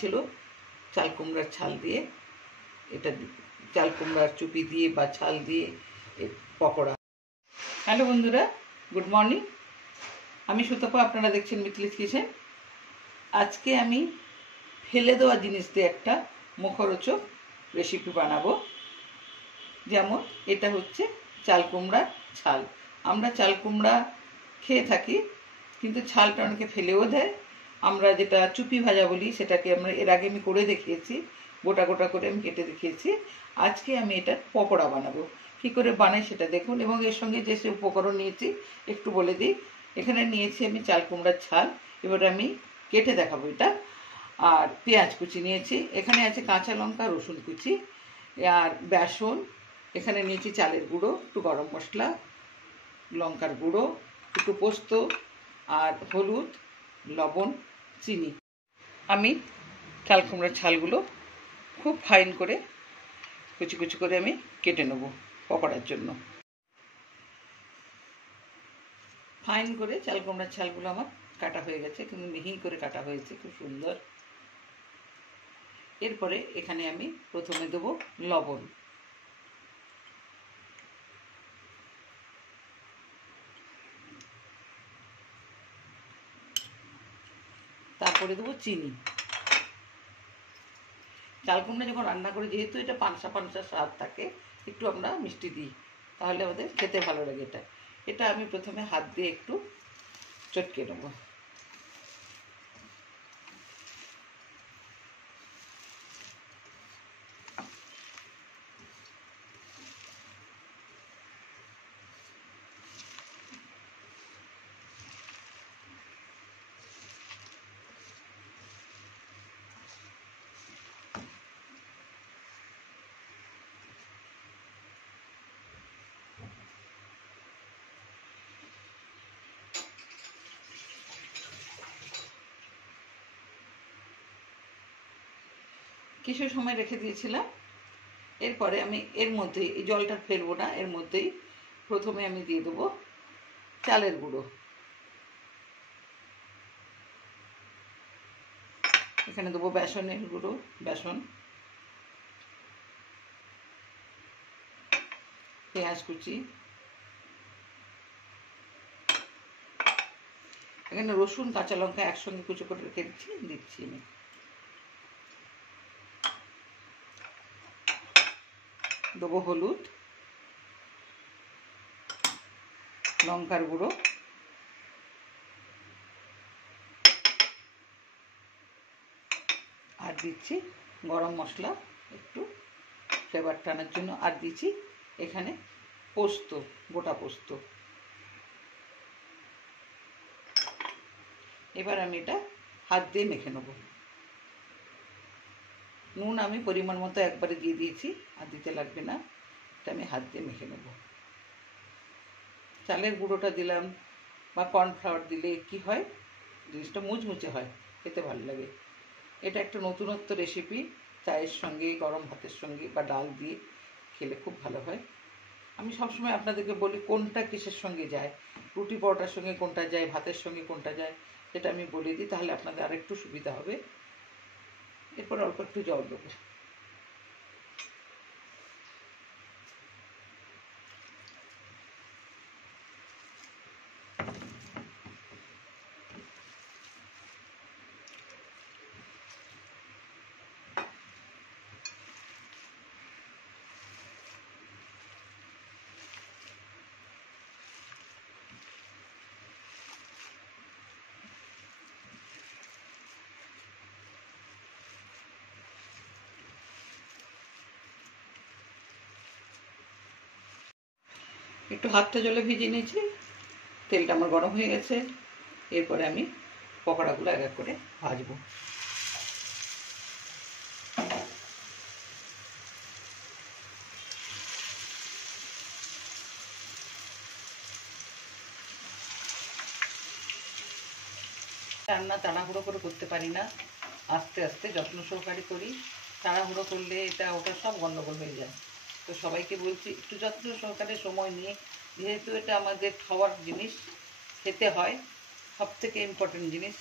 ছিল চাল কুমড়ার ছাল দিয়ে, এটা চাল কুমড়ার চুপি দিয়ে বা ছাল দিয়ে পকোড়া। হ্যালো বন্ধুরা, গুড মর্নিং। আমি সুতপা, আপনারা দেখছেন মিথিলিস কিচেন। আজকে আমি ফেলে দেওয়া জিনিস দিয়ে একটা মুখরোচক রেসিপি বানাবো। যেমন এটা হচ্ছে চাল কুমড়ার ছাল। আমরা চাল কুমড়া খেয়ে থাকি, কিন্তু ছালটা অনেকে ফেলেও দেয়। আমরা যেটা চুপি ভাজা বলি, সেটাকে আমরা এর আগে আমি করে দেখিয়েছি, গোটা গোটা করে আমি কেটে দেখিয়েছি। আজকে আমি এটা পকোড়া বানাবো। কী করে বানাই সেটা দেখুন, এবং এর সঙ্গে যে উপকরণ নিয়েছি একটু বলে দিই। এখানে নিয়েছি আমি চাল কুমড়ার ছাল, এবার আমি কেটে দেখাবো এটা। আর পেঁয়াজ কুচি নিয়েছি, এখানে আছে কাঁচা লঙ্কা, রসুন কুচি, আর বেসন, এখানে নিয়েছি চালের গুঁড়ো, একটু গরম মশলা, লঙ্কার গুঁড়ো, একটু পোস্ত, আর হলুদ, লবণ, চিনি। আমি চাল কুমড়ার ছালগুলো খুব ফাইন করে কুচি কুচি করে আমি কেটে নেব পকোড়ার জন্য। ফাইন করে চাল কুমড়ার ছালগুলো আমার কাটা হয়ে গেছে, কিন্তু মিহি করে কাটা হয়েছে, খুব সুন্দর। এরপরে এখানে আমি প্রথমে দেবো লবণ, তারপরে দেবো চিনি। চাল কুমড়া যখন রান্না করি, যেহেতু এটা পানসা পানসা স্বাদ থাকে, একটু আমরা মিষ্টি দিই, তাহলে আমাদের খেতে ভালো লাগে। এটা আমি প্রথমে হাত দিয়ে একটু চটকে নেব। কিছু সময় রেখে দিয়েছিলাম। এরপরে আমি এর মধ্যেই, এই জলটা ফেলবো না, এর মধ্যেই প্রথমে আমি দিয়ে দেবো চালের গুঁড়ো। এখানে দেবো বেসনের গুঁড়ো, বেসন, পেঁয়াজ কুচি, এখানে রসুন, কাঁচা লঙ্কা একসঙ্গে কুচো করে রেখে দিচ্ছি আমি। দেবো হলুদ, লঙ্কার গুঁড়ো, আর দিচ্ছি গরম মশলা একটু ফ্লেভার টানার জন্য, আর দিচ্ছি এখানে পোস্ত, গোটা পোস্ত। এবার আমি এটা হাত দিয়ে মেখে নেব। নুন আমি পরিমাণ মতো একবারে দিয়ে দিয়েছি, আর দিতে লাগবে না। এটা আমি হাত দিয়ে মেখে নেব। চালের গুঁড়োটা দিলাম বা কর্নফ্লাওয়ার দিলে কি হয়, জিনিসটা মুচমুচে হয়, খেতে ভালো লাগে। এটা একটা নতুনত্ব রেসিপি, চায়ের সঙ্গে, গরম ভাতের সঙ্গে বা ডাল দিয়ে খেলে খুব ভালো হয়। আমি সবসময় আপনাদেরকে বলি কোনটা কিসের সঙ্গে যায়, রুটি পরোটার সঙ্গে কোনটা যায়, ভাতের সঙ্গে কোনটা যায়, সেটা আমি বলে দিই, তাহলে আপনাদের আরেকটু সুবিধা হবে। এরপর অল্প একটু জল দেবো। একটু হাতটা জলে ভিজিয়ে নিয়েছি, তেলটা আমার গরম হয়ে গেছে। এরপরে আমি পকোড়াগুলো এক এক করে ভাজবো। রান্না তাড়াহুড়ো করে করতে পারি না, আস্তে আস্তে যত্ন সহকারে করি। তাড়াহুড়ো করলে এটা ওটা সব গন্ডগোল হয়ে যায়। তো সবাইকে বলছি একটু যত্ন সহকারে সময় নিয়ে, যেহেতু এটা আমাদের খাওয়ার জিনিস, খেতে হয়, সব থেকে ইম্পর্টেন্ট জিনিস,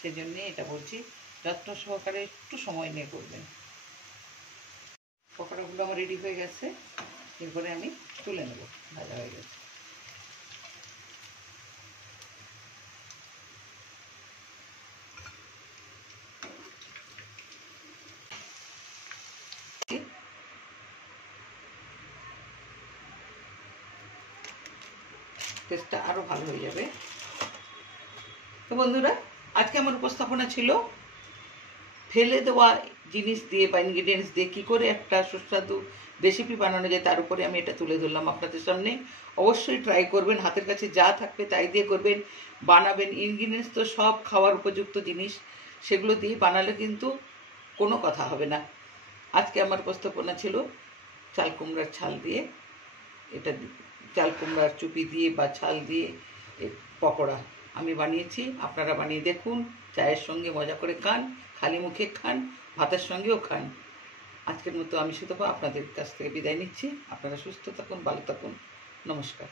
সেজন্যে এটা বলছি যত্ন সহকারে একটু সময় নিয়ে করবেন। পকোড়াগুলো আমার রেডি হয়ে গেছে, এরপরে আমি তুলে নেব, ভাজা হয়ে গেছে। টেস্টটা আরও ভালো হয়ে যাবে। তো বন্ধুরা, আজকে আমার উপস্থাপনা ছিল ফেলে দেওয়া জিনিস দিয়ে বা ইনগ্রিডিয়েন্টস দিয়ে কী করে একটা সুস্বাদু রেসিপি বানানো যায়, তার উপরে আমি এটা তুলে ধরলাম আপনাদের সামনে। অবশ্যই ট্রাই করবেন, হাতের কাছে যা থাকবে তাই দিয়ে করবেন, বানাবেন। ইনগ্রিডিয়েন্টস তো সব খাওয়ার উপযুক্ত জিনিস, সেগুলো দিয়ে বানালে কিন্তু কোনো কথা হবে না। আজকে আমার উপস্থাপনা ছিল চাল কুমড়ার ছাল দিয়ে, এটা চাল কুমড়ার চুপি দিয়ে বা ছাল দিয়ে পকোড়া আমি বানিয়েছি। আপনারা বানিয়ে দেখুন, চায়ের সঙ্গে মজা করে খান, খালি মুখে খান, ভাতের সঙ্গেও খান। আজকের মতো আমি সুতপা আপনাদের কাছ থেকে বিদায় নিচ্ছি। আপনারা সুস্থ থাকুন, ভালো থাকুন, নমস্কার।